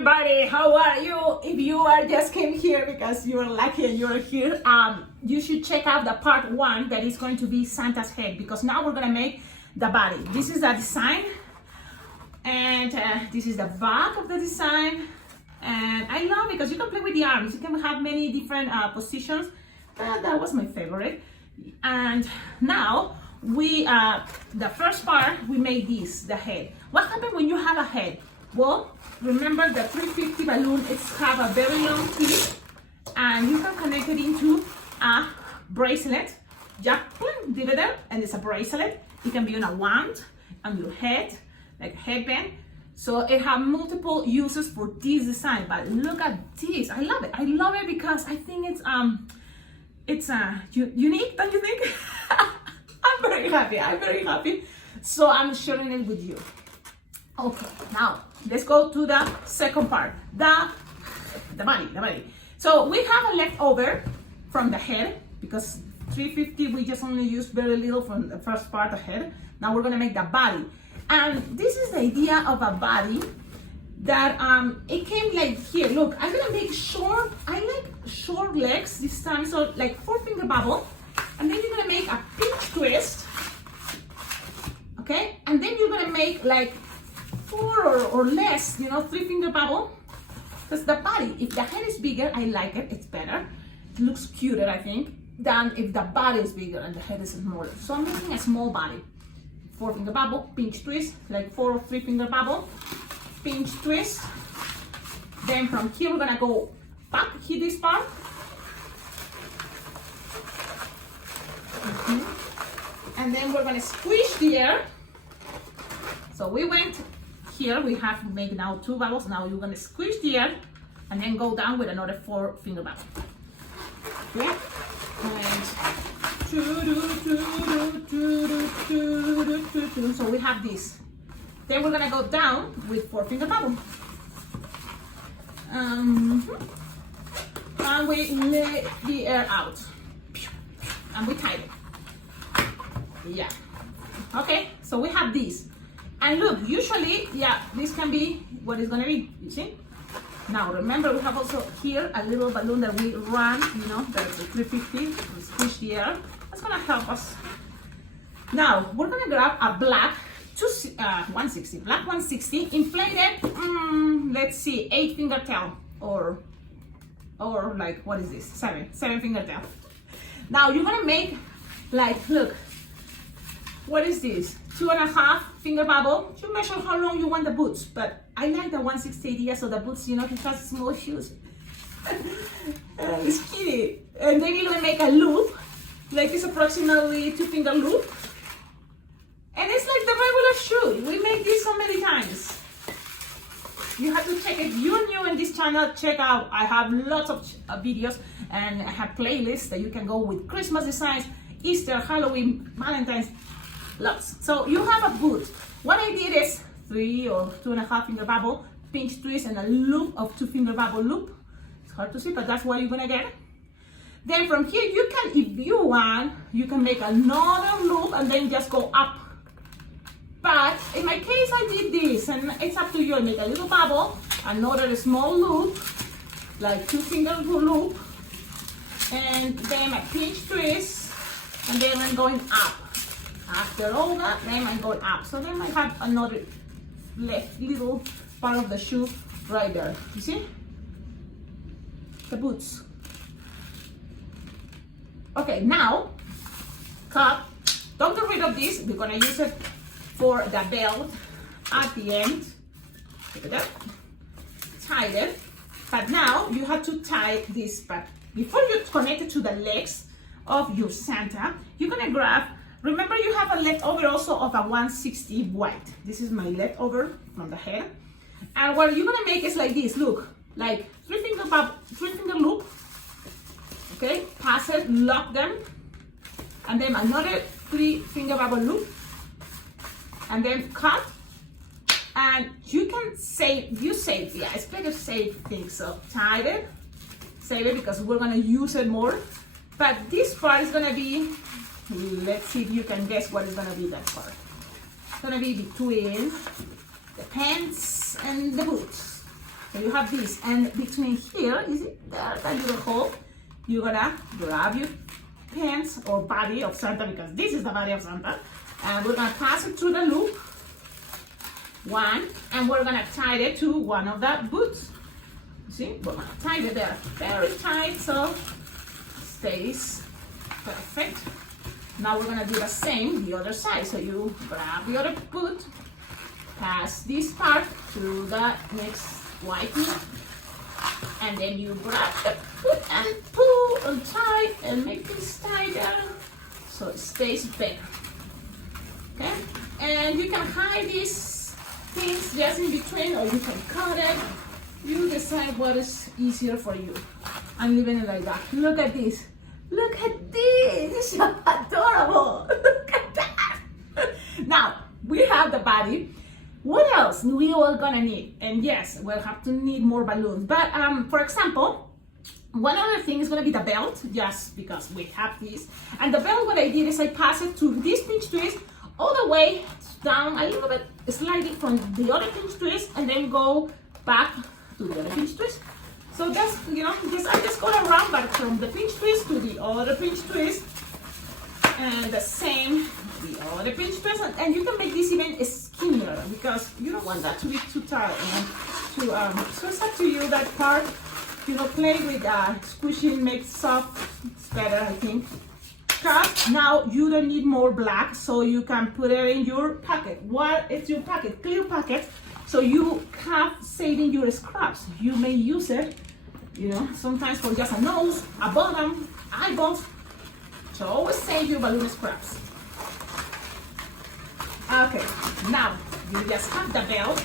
everybody, how are you? If you are just came here because you are lucky and you are here, you should check out the part 1 that is going to be Santa's head, because now we're gonna make the body. This is the design, and this is the back of the design, and I love it because you can play with the arms. You can have many different positions, but that was my favorite. And now we the first part we made this, the head. What happens when you have a head? Well, remember the 350 balloon, it's have a very long tip, and you can connect it into a bracelet. Just did it up, and it's a bracelet. It can be on a wand, on your head, like headband. So it has multiple uses for this design. But look at this, I love it. I love it because I think it's unique, don't you think? I'm very happy. So I'm sharing it with you. Okay, now let's go to the second part, the body. So we have a leftover from the head, because 350 we just only used very little from the first part, the head. Now we're gonna make the body, and this is the idea of a body that it came like here. Look, I'm gonna make short. I like short legs this time, so like 4-finger bubble, and then you're gonna make a pinch twist. Okay, and then you're gonna make like 4 or less, 3-finger bubble. Because the body, if the head is bigger, I like it, it's better. It looks cuter, I think, than if the body is bigger and the head is smaller. So I'm making a small body. 4-finger bubble, pinch twist, like 4 or 3-finger bubble, pinch twist. Then from here, we're gonna go back, hit this part. And then we're gonna squish the air. So we went here, we have to make now 2 bubbles. Now you're gonna squish the air and then go down with another 4-finger bubble. Okay? And so we have this. Then we're gonna go down with 4-finger bubble. And we let the air out. And we tie it. Yeah. Okay, so we have this. And look, usually, this can be what it's gonna be, you see? Now, remember, we have also here a little balloon that we run, the 350, we squish the air. That's gonna help us. Now, we're gonna grab a black 160, black 160, inflated, let's see, 8-finger tail, or like, what is this? 7-finger tail. Now, you're gonna make, like, look, what is this? 2.5-finger bubble. You measure how long you want the boots, but I like the 160 idea, so the boots, it has small shoes. It's kitty. And then you're gonna make a loop, like it's approximately 2-finger loop. And it's like the regular shoe. We make this so many times. You have to check it. If you're new in this channel, check out. I have lots of videos, and I have playlists that you can go with Christmas designs, Easter, Halloween, Valentine's. Lots. So you have a boot. What I did is 3 or 2.5-finger bubble, pinch twist, and a loop of 2-finger bubble loop. It's hard to see, but that's what you're gonna get. Then from here, you can, if you want, you can make another loop and then just go up. But in my case, I did this, and it's up to you. I make a little bubble, another small loop, like 2-finger loop, and then a pinch twist, and then I'm going up. After all that, then I'm going up. So then I have another left little part of the shoe right there. You see? The boots. Okay, now, cut. Don't get rid of this. We're gonna use it for the belt at the end. Look at that. Tie it. But now you have to tie this back. Before you connect it to the legs of your Santa, you're gonna grab. Remember, you have a leftover also of a 160 white. This is my leftover from the head. And what you're gonna make is like this, look, like 3-finger loop. Okay, pass it, lock them, and then another 3-finger bubble loop, and then cut. And you can save, it's better to save things. So tie it, save it, because we're gonna use it more. But this part is gonna be, let's see if you can guess what is gonna be that part. It's gonna be between the pants and the boots. So you have this, and between here, is it there, that little hole, you're gonna grab your pants or body of Santa, because this is the body of Santa, and we're gonna pass it through the loop, one, and we're gonna tie it to one of the boots. You see, we're gonna tie it there very tight so stays perfect. Now we're gonna do the same the other side. So you grab the other boot, pass this part to the next white loop, and then you grab the boot and pull and tie and make this tie down so it stays better. Okay, and you can hide these things just in between, or you can cut it. You decide what is easier for you. I'm leaving it like that. Look at this. Look at this. It's so adorable. Look at that. Now we have the body. What else we all gonna need? And yes, we'll have to need more balloons. But for example, one other thing is gonna be the belt, just because we have this. And the belt, what I did is I passed it to this pinch twist all the way down a little bit, sliding from the other pinch twist, and then go back to the other pinch twist. So that's, you know, I just go around, but from the pinch twist to the other pinch twist, and the same, the other pinch twist, and you can make this even skinnier because you don't want that to be too tight. You know, so it's up to you, that part. You know, play with squishing, make soft. It's better, I think. Now you don't need more black, so you can put it in your pocket. What is your pocket? Clear pocket. So you have saving your scraps. You may use it, you know, sometimes for just a nose, a bottom, eyeballs. So always save your balloon scraps. Okay, now you just have the belt.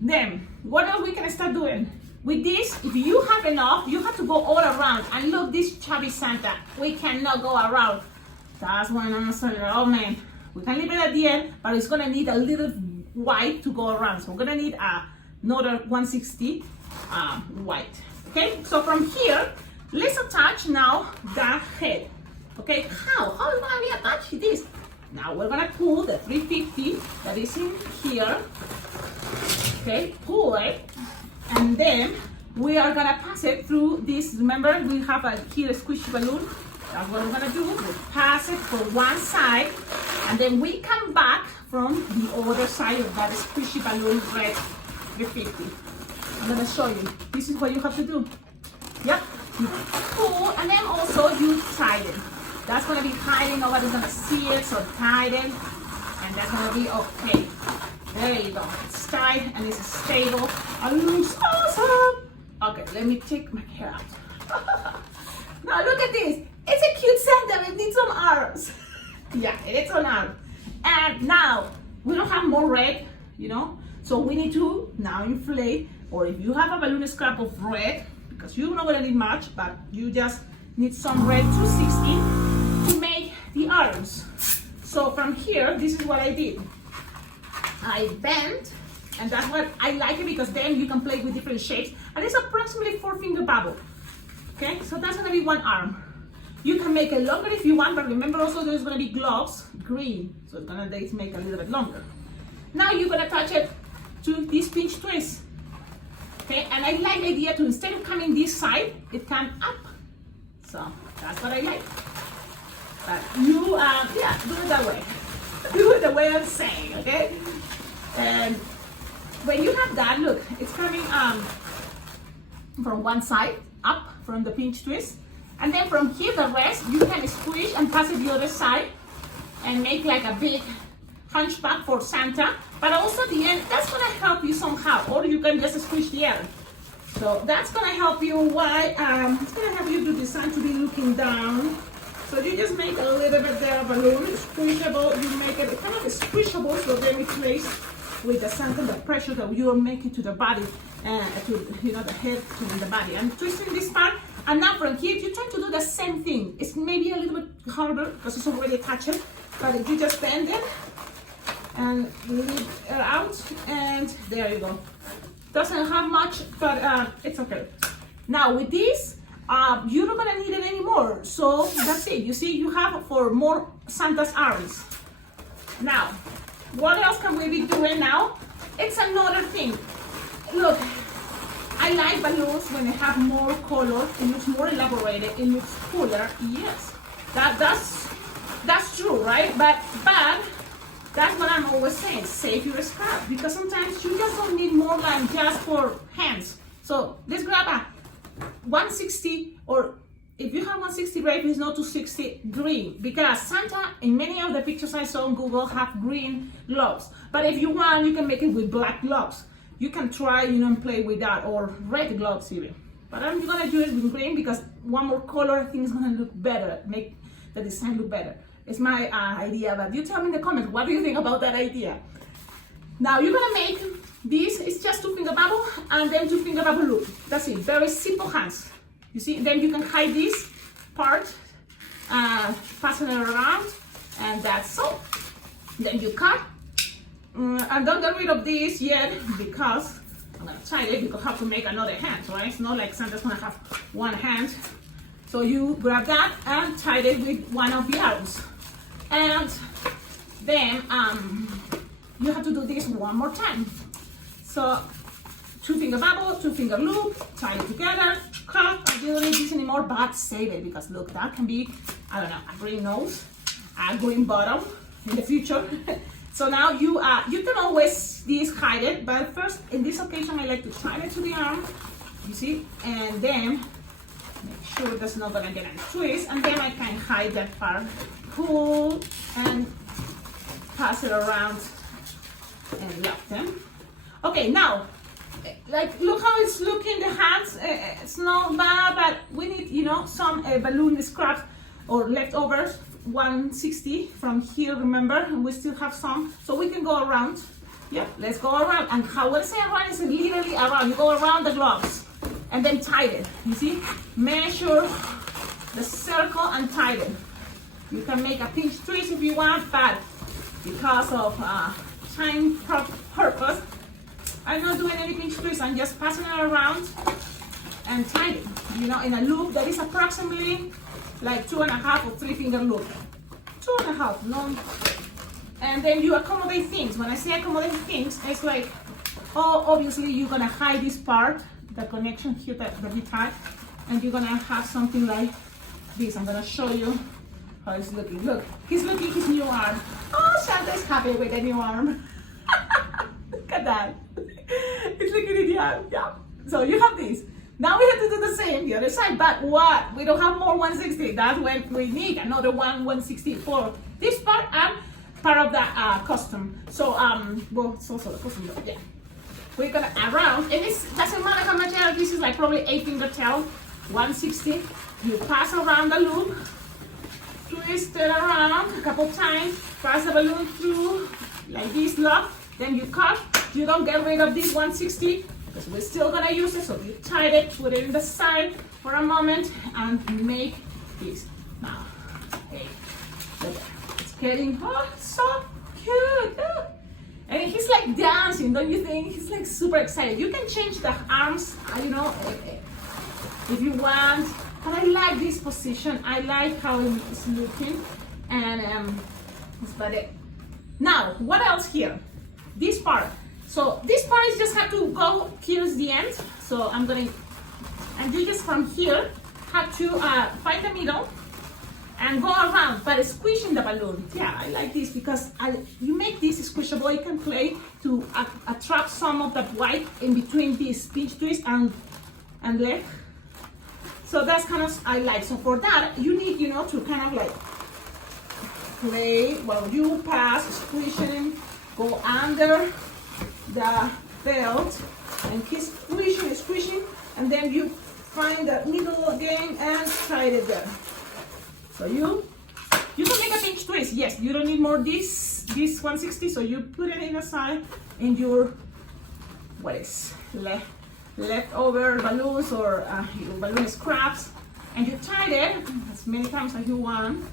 Then what else we can start doing? With this, if you have enough, you have to go all around. And look, this chubby Santa, we cannot go around. That's when I'm saying, oh man, we can leave it at the end, but it's gonna need a little white to go around. So we're gonna need another 160 white. Okay, so from here, let's attach now the head. Okay, how is gonna be attached to this? Now we're gonna pull the 350 that is in here. Okay, pull it. And then we are gonna pass it through this. Remember, we have here a squishy balloon. That's what we're gonna do. We pass it for one side, and then we come back from the other side of that squishy balloon red 350. I'm gonna show you. This is what you have to do. Yep. You pull, and then also you tighten. That's gonna be hiding. Nobody's gonna see it, so tighten, and that's gonna be okay. There you go. It's tight and it's stable. And looks awesome. Okay, let me take my hair out. Now look at this. It's a cute Santa. It needs some arms. Yeah, it's on arms. And now we don't have more red, you know. So we need to now inflate. Or if you have a balloon scrap of red, because you're not gonna need much, but you just need some red 260 to make the arms. So from here, this is what I did. I bent, and that's what I like it, because then you can play with different shapes, and it's approximately 4-finger bubble. Okay, so that's gonna be one arm. You can make it longer if you want, but remember also there's gonna be gloves, green, so it's gonna make a little bit longer. Now you're gonna attach it to this pinch twist. Okay, and I like the idea to, instead of coming this side, it comes up. So that's what I like. But you, yeah, do it that way. Do it the way I'm saying, okay? And when you have that, look, it's coming from one side, up from the pinch twist. And then from here, the rest, you can squish and pass it the other side and make like a big hunchback for Santa. But also at the end, that's gonna help you somehow, or you can just squish the air. So that's gonna help you. Why? It's gonna help you to design to be looking down. So you just make a little bit there of balloon, squishable. You make it kind of squishable, so then it plays with the Santa, the pressure that you are making to the body, to, you know, the head to the body. I'm twisting this part, and now from here, you're trying to do the same thing. It's maybe a little bit harder because it's already attached, but if you just bend it and leave it out, and there you go. Doesn't have much, but it's okay. Now with this, you're not gonna need it anymore. So that's it. You see, you have for more Santa's arms. Now, what else can we be doing now? It's another thing. Look, I like balloons when they have more color. It looks more elaborated. It looks cooler. Yes, that's true, right? But that's what I'm always saying. Save your scrap, because sometimes you just don't need more than just for hands. So let's grab a 160, or if you have 160 red, it's not 260 green, because Santa in many of the pictures I saw on Google have green gloves. But if you want, you can make it with black gloves. You can try, and play with that, or red gloves even. But I'm gonna do it with green because one more color, I think is gonna look better, make the design look better. It's my idea, but you tell me in the comments, what do you think about that idea? Now you're gonna make this, it's just 2-finger bubble and then 2-finger bubble loop. That's it, very simple hands. You see, then you can hide this part, pass it around, and that's all. Then you cut, and don't get rid of this yet, because I'm gonna tie it, because I have to make another hand, right? It's not like Santa's gonna have one hand. So you grab that and tie it with one of the arms. And then you have to do this one more time. So 2-finger bubble, 2-finger loop, tie it together, cut. I don't need this anymore, but save it, because look, that can be, I don't know, a green nose, a green bottom in the future. So now you can always hide it, but first in this occasion I like to tie it to the arm, you see, and then make sure that's not gonna get any twist, and then I can hide that part, pull and pass it around and lock them. Okay, now, like, look how it's looking, the hands, it's not bad, but we need, some balloon scraps or leftovers, 160 from here, remember, and we still have some, so we can go around. Yeah, let's go around, and how I say around is literally around. You go around the gloves and then tie it, you see? Measure the circle and tie it. You can make a pinch twist if you want, but because of time purpose, I'm not doing any pinch twist. I'm just passing it around and tie it, in a loop that is approximately like 2.5 or 3-finger loop. 2.5, no. And then you accommodate things. When I say accommodate things, it's like, obviously you're gonna hide this part, the connection here that you tie, and you're gonna have something like this. I'm gonna show you how it's looking. Look, he's looking his new arm. Oh, Santa's happy with the new arm. Look at that. It's looking at the arm. Yeah. So you have this. Now we have to do the same the other side, but what? We don't have more 160. That's when we need another 160 for this part and part of the custom. So well, it's also the custom, but yeah. We're gonna around, and it doesn't matter how much else. This is like probably 8-finger tail, 160. You pass around the loop, twist it around a couple times, pass the balloon through like this, lock. Then you cut. You don't get rid of this 160. Because we're still gonna use it, so you tie it, put it in the side for a moment, and make this. Now, hey, look, it's getting so cute. Look. And he's like dancing, don't you think? He's like super excited. You can change the arms, if you want. But I like this position. I like how it's looking, and that's about it. Now, what else here? This part. So this part is just have to go, here's the end. So I'm gonna, and you just from here have to find the middle and go around, but squishing the balloon. Yeah, I like this because you make this squishable. You can play to attract some of that white in between this pinch twist and left. So that's kind of, I like. So for that, you need, to kind of like play while you pass, squishing, go under the belt and keep squishing, and then you find the middle again and tie it there. So you can make a pinch twist. Yes, you don't need more this 160, so you put it in the side in your leftover balloons or your balloon scraps, and you tie it as many times as you want,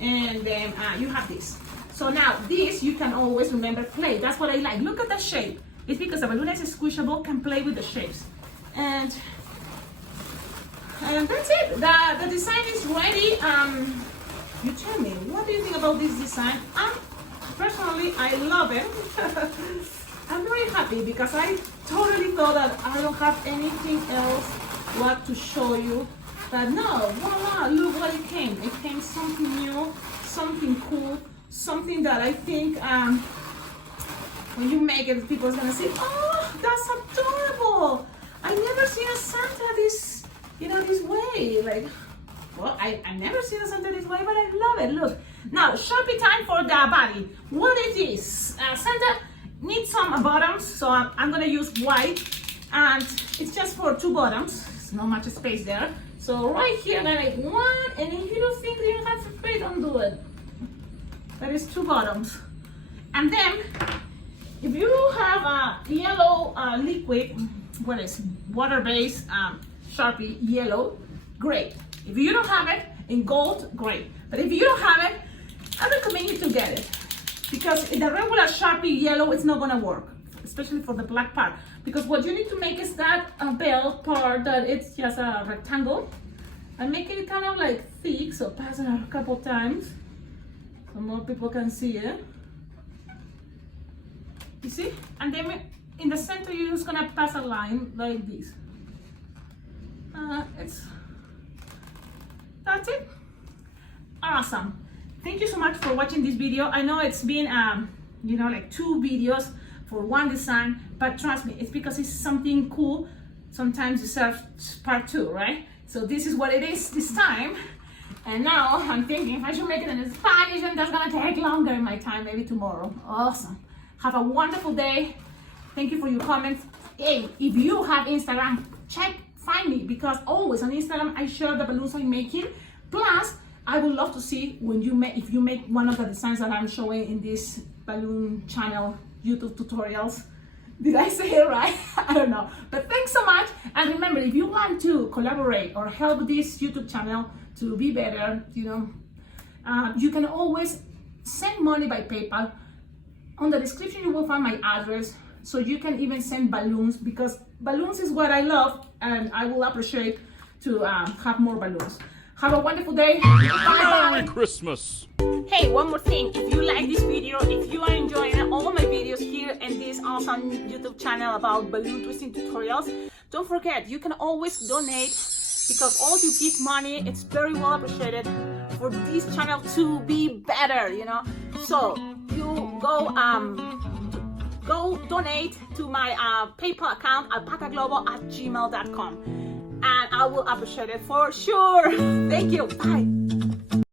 and then you have this. So now this, you can always remember play. That's what I like. Look at the shape. It's because the balloon is squishable, can play with the shapes. And that's it. The design is ready. You tell me, what do you think about this design? Personally, I love it. I'm very happy because I totally thought that I don't have anything else what to show you. But no, voila, look what it came. It came something new, something cool, something that I think when you make it, people are gonna say, oh, that's adorable. I never seen a Santa this, this way. Like, well, I've never seen a Santa this way, but I love it. Look, now shopping time for the body. What is this? Santa needs some bottoms, so I'm gonna use white, and it's just for 2 bottoms. There's not much space there. So right here, I'm gonna make 1, and if you don't think you have space, don't do it. That is 2 bottoms. And then, if you have a yellow liquid, what is water-based Sharpie yellow, great. If you don't have it in gold, great. But if you don't have it, I recommend you to get it, because in the regular Sharpie yellow, it's not gonna work, especially for the black part. Because what you need to make is that bell part that it's just a rectangle, and make it kind of like thick. So pass it out a couple times so more people can see it. You see? And then in the center, you're just gonna pass a line like this. That's it. Awesome. Thank you so much for watching this video. I know it's been, like 2 videos for 1 design, but trust me, it's because it's something cool. Sometimes you serve part 2, right? So this is what it is this time. And now I'm thinking if I should make it in Spanish, and that's gonna take longer in my time, maybe tomorrow. Awesome. Have a wonderful day. Thank you for your comments. Hey, if you have Instagram, find me, because always on Instagram I share the balloons I'm making. Plus, I would love to see when if you make one of the designs that I'm showing in this balloon channel YouTube tutorials. Did I say it right? I don't know. But thanks so much. And remember, if you want to collaborate or help this YouTube channel to be better, you can always send money by PayPal. On the description, you will find my address. So you can even send balloons, because balloons is what I love, and I will appreciate to have more balloons. Have a wonderful day. Bye. Merry Christmas. Hey, one more thing. If you like this video, if you are enjoying all my videos here in this awesome YouTube channel about balloon twisting tutorials, don't forget, you can always donate, because all you give money, it's very well appreciated for this channel to be better, So you go donate to my PayPal account, alpacaglobo@gmail.com, and I will appreciate it for sure. Thank you. Bye.